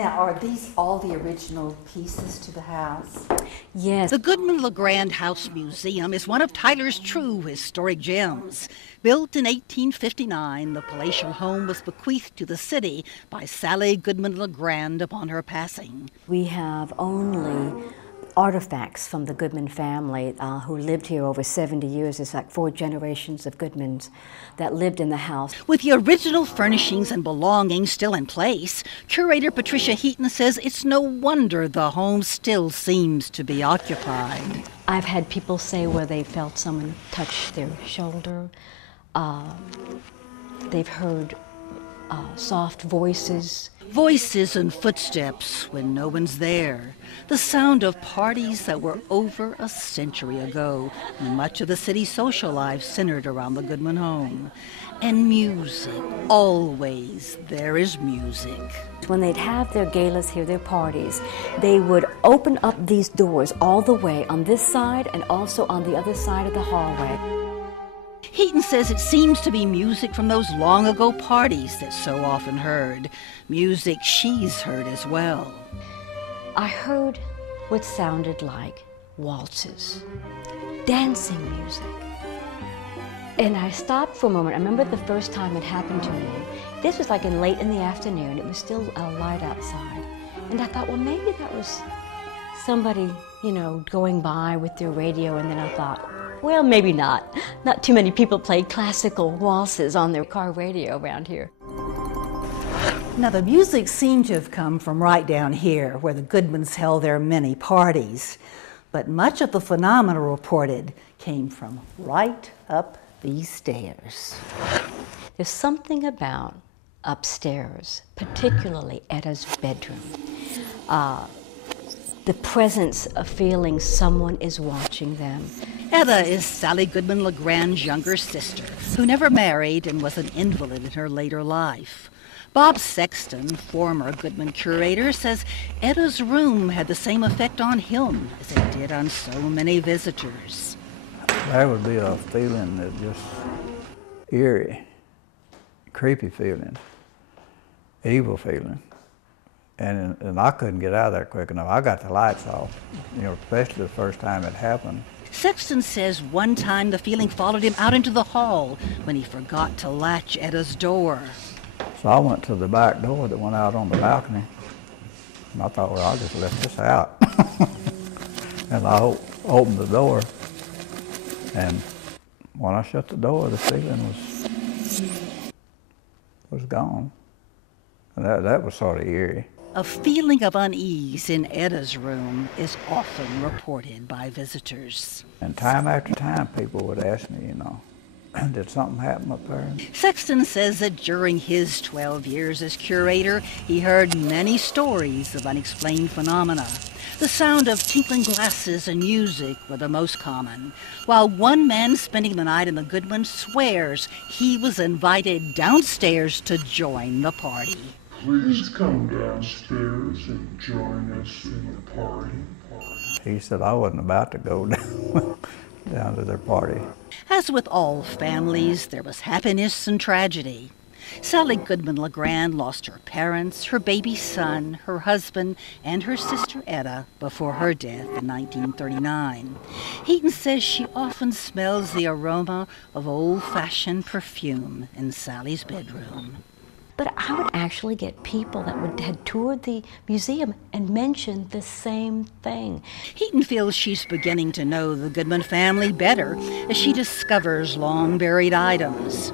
Now, are these all the original pieces to the house? Yes. The Goodman LeGrand House Museum is one of Tyler's true historic gems. Built in 1859, the palatial home was bequeathed to the city by Sally Goodman LeGrand upon her passing. We have only artifacts from the Goodman family who lived here over 70 years. It's like 4 generations of Goodmans that lived in the house. With the original furnishings and belongings still in place, curator Patricia Heaton says it's no wonder the home still seems to be occupied. I've had people say where they felt someone touch their shoulder. They've heard soft voices. Voices and footsteps when no one's there. The sound of parties that were over a century ago. Much of the city's social life centered around the Goodman home. And music. Always there is music. When they'd have their galas here, their parties, they would open up these doors all the way on this side and also on the other side of the hallway. Heaton says it seems to be music from those long-ago parties that so often heard. Music she's heard as well. I heard what sounded like waltzes, dancing music. And I stopped for a moment. I remember the first time it happened to me. This was like late in the afternoon. It was still light outside. And I thought, well, maybe that was somebody, going by with their radio. And then I thought, well, maybe not. Not too many people play classical waltzes on their car radio around here. Now, the music seemed to have come from right down here, where the Goodmans held their many parties. But much of the phenomena reported came from right up these stairs. There's something about upstairs, particularly Etta's bedroom. The presence of feeling someone is watching them. Etta is Sally Goodman LeGrand's younger sister, who never married and was an invalid in her later life. Bob Sexton, former Goodman curator, says Etta's room had the same effect on him as it did on so many visitors. There would be a feeling that just eerie, creepy feeling, evil feeling. And I couldn't get out of there quick enough. I got the lights off, especially the first time it happened. Sexton says one time the feeling followed him out into the hall when he forgot to latch Etta's door. So I went to the back door that went out on the balcony. And I thought, well, I'll just let this out. And I opened the door. And when I shut the door, the feeling was gone. And that was sort of eerie. A feeling of unease in Etta's room is often reported by visitors. And time after time, people would ask me, did something happen up there? Sexton says that during his 12 years as curator, he heard many stories of unexplained phenomena. The sound of tinkling glasses and music were the most common, while one man spending the night in the Goodman swears he was invited downstairs to join the party. Please come downstairs and join us in the party. He said I wasn't about to go down to their party. As with all families, there was happiness and tragedy. Sally Goodman LeGrand lost her parents, her baby son, her husband, and her sister Etta before her death in 1939. Heaton says she often smells the aroma of old-fashioned perfume in Sally's bedroom. But I would actually get people that had toured the museum and mentioned the same thing. Heaton feels she's beginning to know the Goodman family better as she discovers long-buried items.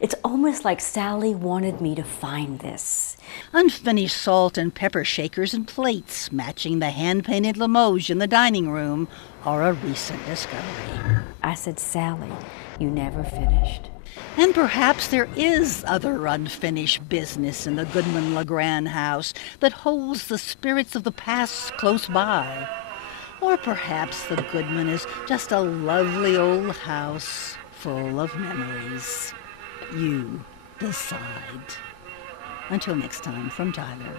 It's almost like Sally wanted me to find this. Unfinished salt and pepper shakers and plates matching the hand-painted Limoges in the dining room are a recent discovery. I said, Sally, you never finished. And perhaps there is other unfinished business in the Goodman LeGrand house that holds the spirits of the past close by. Or perhaps the Goodman is just a lovely old house full of memories. You decide. Until next time, from Tyler,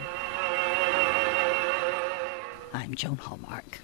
I'm Joan Hallmark.